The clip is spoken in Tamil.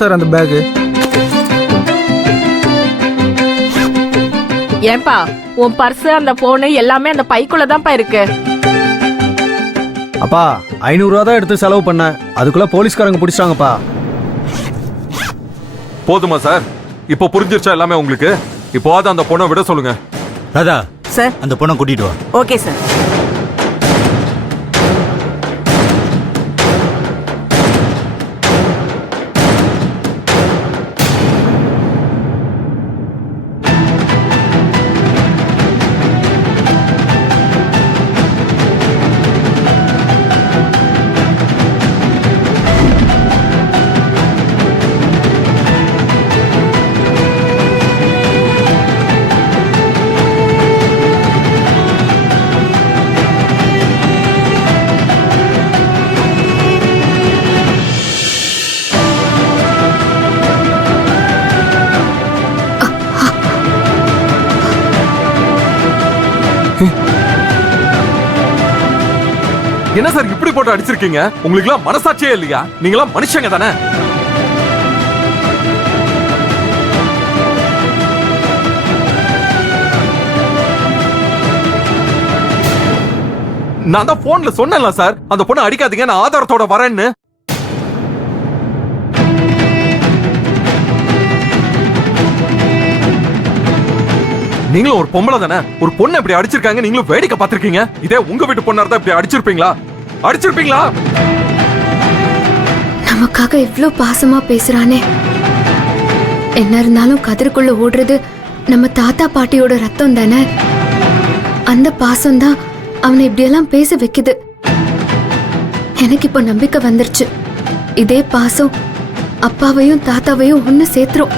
சார் அந்த பேகு. ஏன்பா உன் பர்ஸ் அந்த போனு எல்லாமே அந்த பைக்குள்ளதான்ப்பா இருக்கு. அப்பா 500 ரூபா தான் எடுத்து செலவு பண்ணேன், அதுக்குள்ள போலீஸ்காரங்க பிடிச்சாங்கப்பா. போதுமா சார்? இப்போ புரிஞ்சிருச்சா எல்லாமே உங்களுக்கு? இப்போவாது அந்த பொண்ணை விட சொல்லுங்க. ராதா சார் அந்த பொண்ணை கூட்டிட்டு வா. Okay sir. என்ன சார் இப்படி போட்டு அடிச்சிருக்கீங்க? உங்களுக்கு எல்லாம் மனசாட்சியே இல்லையா? நீங்களா மனுஷங்க தானே? நான் தான் போன்ல சொன்னேன்ல சார், அந்த பொண்ணை அடிக்காதீங்க, நான் ஆதாரத்தோட வரேன்னு. நீங்களும் ஒரு பொம்பளை தானே, ஒரு பொண்ணை இப்படி அடிச்சிருக்காங்க, நீங்களும் வேடிக்கை பார்த்திருக்கீங்க. இதே உங்க வீட்டு பொண்ணா இருந்தா இப்படி அடிச்சிருப்பீங்களா? அடிச்சிருப்பீங்களா? நமக்காக இவ்ளோ பாசமா பேசுறானே. என்ன இருந்தாலும் கதிர்க்குள்ள ஓடுறது நம்ம தாத்தா பாட்டியோட ரத்தம் தானே. அந்த பாசம் தான் அவனை இப்படியெல்லாம் பேச வைக்குது. எனக்கு இப்ப நம்பிக்கை வந்துருச்சு. இதே பாசம் அப்பாவையும் தாத்தாவையும் ஒண்ணு சேர்த்துரும்.